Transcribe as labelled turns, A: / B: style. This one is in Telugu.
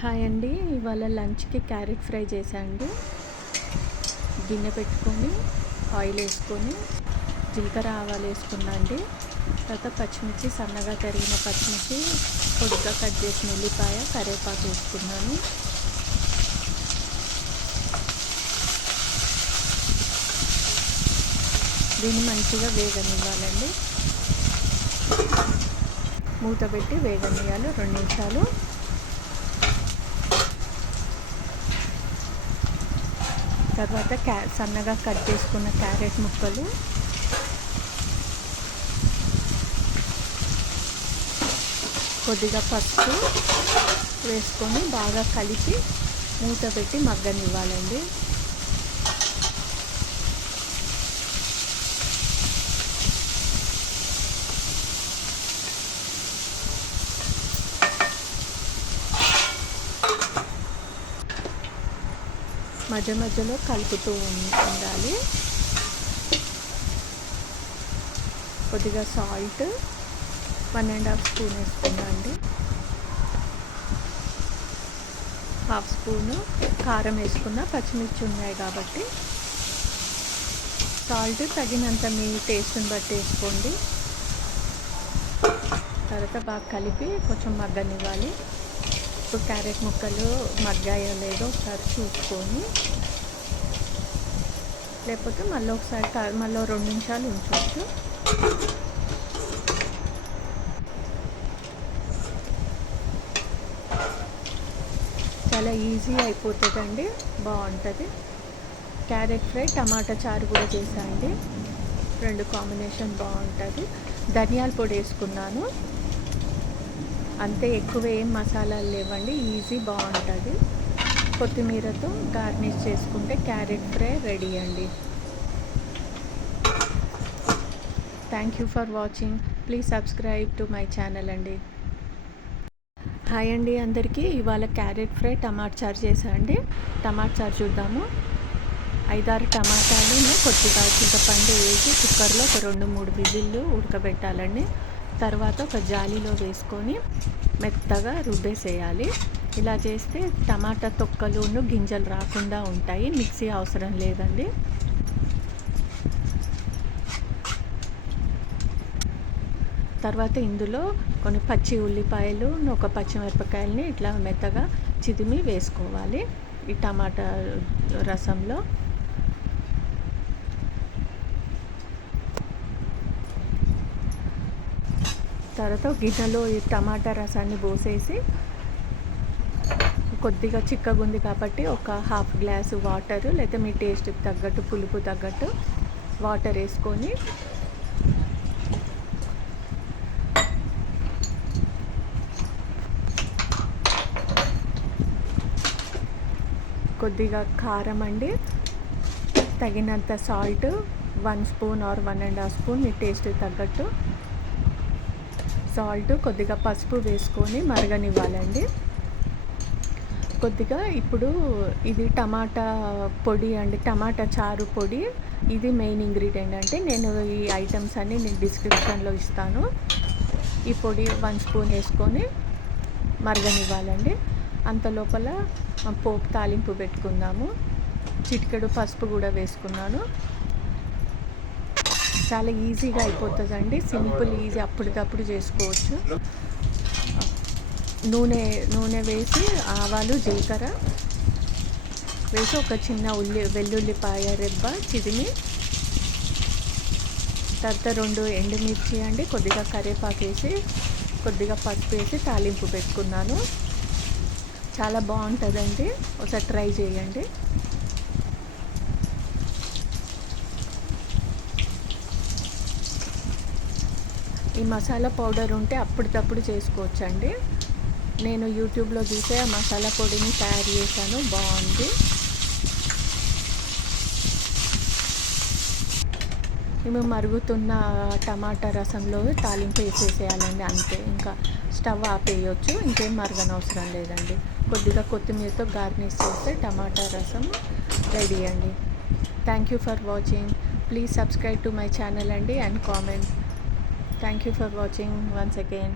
A: హాయ్ అండి. ఇవాళ లంచ్కి క్యారెట్ ఫ్రై చేశాండి గిన్నె పెట్టుకొని ఆయిల్ వేసుకొని జీలకర్ర ఆవాలు వేసుకున్నా అండి. తర్వాత పచ్చిమిర్చి సన్నగా తరిగిన పచ్చిమిర్చి పొడిగా కట్ చేసిన ఉల్లిపాయ కరివేపాకు వేసుకున్నాను. దీన్ని మంచిగా వేగనివ్వాలండి. మూత పెట్టి వేగనివ్వాలి రెండు నిమిషాలు తర్వాత క్యా సన్నగా కట్ చేసుకున్న క్యారెట్ ముక్కలు. కొద్దిగా పసుపు వేసుకొని బాగా కలిపి మూత పెట్టి మగ్గనివ్వాలండి. మధ్య మధ్యలో కలుపుతూ ఉండాలి. కొద్దిగా salt one and half spoon వేసుకున్నా అండి హాఫ్ స్పూను కారం వేసుకున్న పచ్చిమిర్చి ఉన్నాయి కాబట్టి. సాల్ట్ తగినంత మీ టేస్ట్ని బట్టి వేసుకోండి. తర్వాత బాగా కలిపి కొంచెం మగ్గనివ్వాలి. ఇప్పుడు క్యారెట్ ముక్కలు మగ్గాయో లేదో ఒకసారి చూసుకొని లేకపోతే మళ్ళీ ఒకసారి మళ్ళీ రెండు నిమిషాలు ఉంచవచ్చు చాలా ఈజీ అయిపోతుందండి బాగుంటుంది. క్యారెట్ ఫ్రై టమాటా చారు కూడా చేసాండి రెండు కాంబినేషన్ బాగుంటుంది. ధనియాల పొడి వేసుకున్నాను. అంతే ఎక్కువ ఏం మసాలాలు లేవండి ఈజీ బాగుంటుంది. కొత్తిమీరతో గార్నిష్ చేసుకుంటే క్యారెట్ ఫ్రై రెడీ అండి. Thank you for watching please subscribe to my channel అండి. హాయ్ అండి అందరికీ ఇవాళ క్యారెట్ ఫ్రై టమాటా చారు చేసా అండి. టమాటా చారు చూద్దాము. ఐదారు టమాటాలు కొద్దిగా చింతపండు వేసి కుక్కర్లో ఒక రెండు మూడు విజిల్లు ఉడకబెట్టాలండి. తర్వాత ఒక జాలీలో వేసుకొని మెత్తగా రుబ్బేసేయాలి. ఇలా చేస్తే టమాటా తొక్కలును గింజలు రాకుండా ఉంటాయి. మిక్సీ అవసరం లేదండి. తర్వాత ఇందులో కొన్ని పచ్చి ఉల్లిపాయలు ఒక పచ్చిమిరపకాయలని ఇట్లా మెత్తగా చిదిమి వేసుకోవాలి. ఈ టమాటా రసంలో తర్వాత గిన్నెలో ఈ టమాటా రసాన్ని పోసేసి కొద్దిగా చిక్కగా ఉంది కాబట్టి ఒక హాఫ్ గ్లాసు వాటర్ లేదా మీ టేస్ట్కి తగ్గట్టు పులుపు తగ్గట్టు వాటర్ వేసుకొని కొద్దిగా కారం అండి తగినంత salt one spoon or one and half spoon me taste తగ్గట్టు సాల్ట్ కొద్దిగా పసుపు వేసుకొని మరగనివ్వాలండి. కొద్దిగా ఇప్పుడు ఇది టమాటా పొడి అండి టమాటా చారు పొడి ఇది మెయిన్ ఇంగ్రీడియంట్ అంటే నేను ఈ ఐటమ్స్ అన్ని నేను డిస్క్రిప్షన్లో ఇస్తాను. ఈ పొడి వన్ స్పూన్ వేసుకొని మరగనివ్వాలండి. అంత లోపల పోపు తాలింపు పెట్టుకుందాము. చిటికెడు పసుపు కూడా వేసుకున్నాను. చాలా ఈజీగా అయిపోతుందండి. సింపుల్ ఈజీ అప్పటికప్పుడు చేసుకోవచ్చు. నూనె నూనె వేసి ఆవాలు జీలకర్ర వేసి ఒక చిన్న ఉల్లి వెల్లుల్లిపాయ రెబ్బ చిదిమి తర్వాత రెండు ఎండుమిర్చి అండి కొద్దిగా కరివేపాకు వేసి కొద్దిగా పసుపు వేసి తాలింపు పెట్టుకున్నాను. చాలా బాగుంటుందండి. ఒకసారి ట్రై చేయండి. ఈ మసాలా పౌడర్ ఉంటే అప్పటికప్పుడు చేసుకోవచ్చండి. నేను యూట్యూబ్లో చూసే ఆ మసాలా పొడిని తయారు చేశాను. బాగుంది. మేము మరుగుతున్న టమాటా రసంలో తాలింపు వేసేసేయాలండి అంతే. ఇంకా స్టవ్ ఆపేయచ్చు. ఇంకేం మరగనవసరం లేదండి. కొద్దిగా కొత్తిమీరతో గార్నిష్ చేస్తే టమాటా రసం రెడీ అండి. Thank you for watching please subscribe to my channel అండి. And comment thank you for watching once again